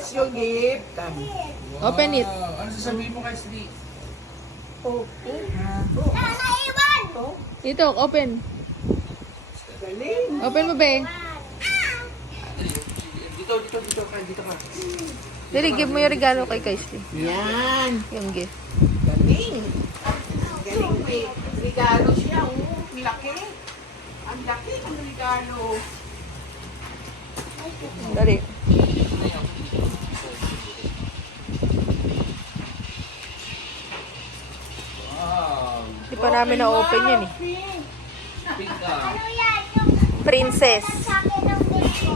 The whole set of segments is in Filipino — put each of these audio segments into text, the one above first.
Here's your gift. Open it. Ano sasabihin mo kay Sri? Oh, Naiwan! oh. Dito, open. Galing. Open mo, be. Dito ka. Dali, give mo yung regalo kay Kaisley. Yan. Yung gift. Galing. Galing. May regalo siya. Oh, ang laki. Ang laki ng regalo. Dali. Wow. Hindi pa namin na-open yan eh. Pink ka. Ano yan? Yung Princess. sa akin ng bed ko.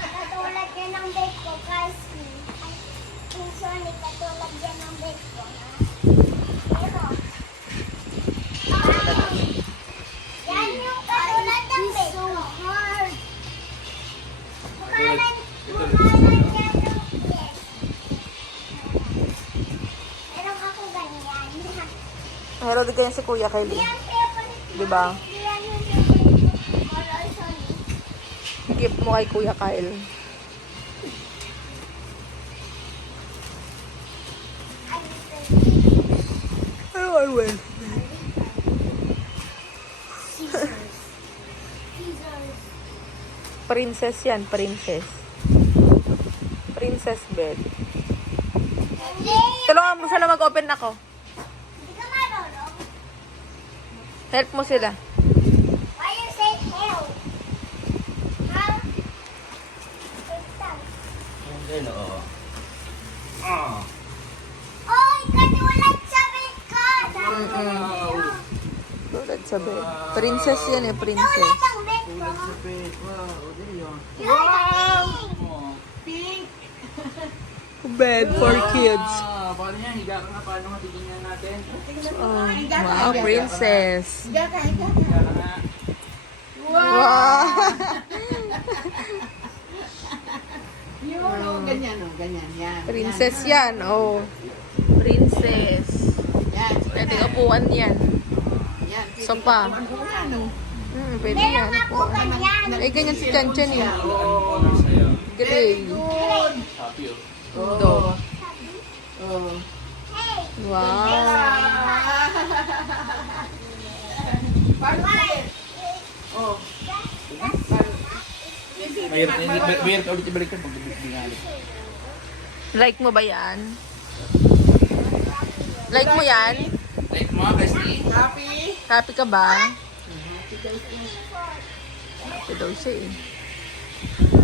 Katulad yan ng bed ko kasi yung Sonic katulad yan ng bed ko. Pero, yan yung katulad ng bed ko. Mukhanan yan yung yes. Meron ako ganyan. Meron din ganyan si Kuya Kylie. Yan favorite. Diba? Yan yung favorite ko. Color Sonic. Gift mo kay Kuya Kyle. Ay, well. Princess yan, princess. Princess bed. Tulungan mo sila mag-open ako. Hindi ka marunong. Help mo sila. Why you say help? Ha? Ayan, oo. Ah. Oy, katulad sa bed ko. Wow. Tulad sa bed. Princess yan eh, Tulad princess. ang bed ko. Wow. Dali yun. Wow! Oh. Pink. Bed for kids. Ah, paano yan? Higa ka nga. Paano nga titingnan natin? Oh, wow, princess. Higa ka. Higa ka nga. Wow. Yun, oh, ganyan, oh, ganyan. Yan. Princess yan, oh. Princess. Yan. Pwede upuan yan. Yan. Sopa. Ano? Pwede yan. Meron ako ganyan. Eh, ganyan si Chan Chan eh. Oo. Ano sa'yo? Gray. Good. Happy oh. Do. Oh. Hey, Wow. Paano ulit? Oh. Mahirap ka ulit ibalik ka pag binalik. Like mo ba yan? Like mo yan? Like mo, Christy? Happy? Happy ka ba? Happy daw siya eh.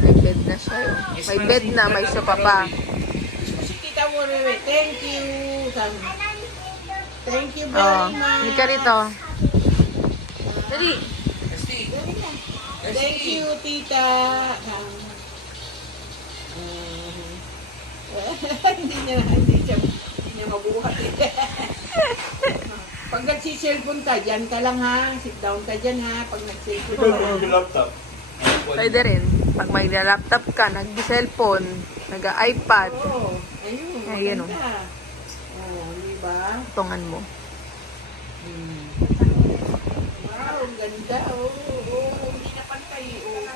May bed na siya eh. May bed na, may sofa pa. Kita mo rin. Thank you. Thank you Oh, very much. hindi ka rito. Dali. Christy? Thank you, tita. Hindi niya mabuhat. Pag nagsiselfon ka, dyan ka lang ha. Sit down ka dyan ha. Pag nagsiselfon ka. laptop. Pwede rin. Pag may laptop ka, nag-cellphone, nag-iPad, Oo. Ayun. Ayun, Maganda. Oo, di ba? tungan mo. Wow, ang ganda. Oo, hindi na pantay. Oo.